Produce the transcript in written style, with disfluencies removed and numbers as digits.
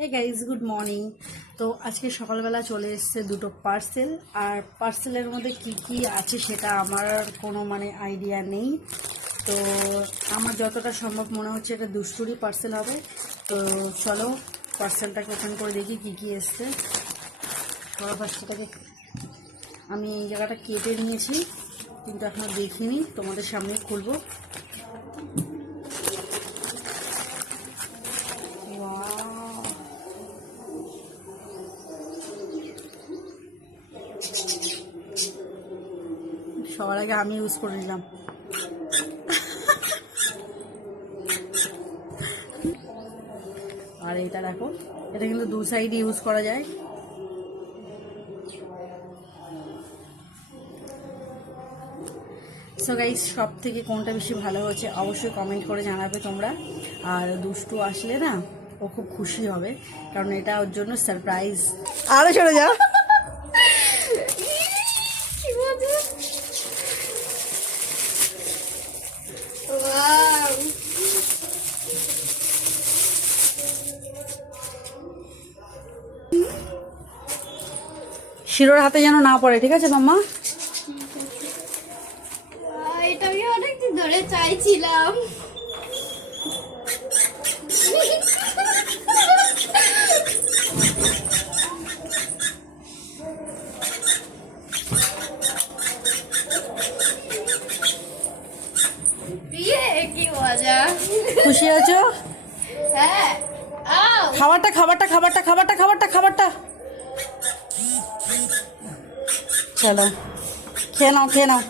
Hey guys, good morning. তো আজকে সকালবেলা চলে এসেছে দুটো পার্সেল, আর পার্সেলের মধ্যে কি কি আছে সেটা আমার কোনো আইডিয়া নেই। তো আমার যতটা সম্ভব মনে হচ্ছে এটা দুষ্টুরি পার্সেল হবে। তো চলো পার্সেলটাকে ওপেন করে দেখি কি কি এসছে। বড় পার্সেলটাকে আমি এই জায়গাটা কেটে নিয়েছি, কিন্তু এখনো দেখিনি, তোমাদের সামনে খুলবো। সবার আগে আমি ইউজ করে নিলাম। আর এটা দেখো, এটা কিন্তু দু সাইড ইউজ করা যায়। সো গাইস, সব থেকে কোনটা বেশি ভালো হচ্ছে অবশ্যই কমেন্ট করে জানাবে তোমরা। আর দুষ্টু আসলে না, ও খুব খুশি হবে, কারণ এটা ওর জন্য সারপ্রাইজ। আরো চলে যাও। শিরোর হাতে যেন না পড়ে, ঠিক আছে মাম্মা? এটা আমি অনেকদিন ধরে চাইছিলাম। কি মজা! খুশি আছো? হ্যাঁ। খাবারটা খাবারটা খাবারটা খাবারটা খাবারটা খাবারটা চলো খেয়ে নাও খেয়ে নাও।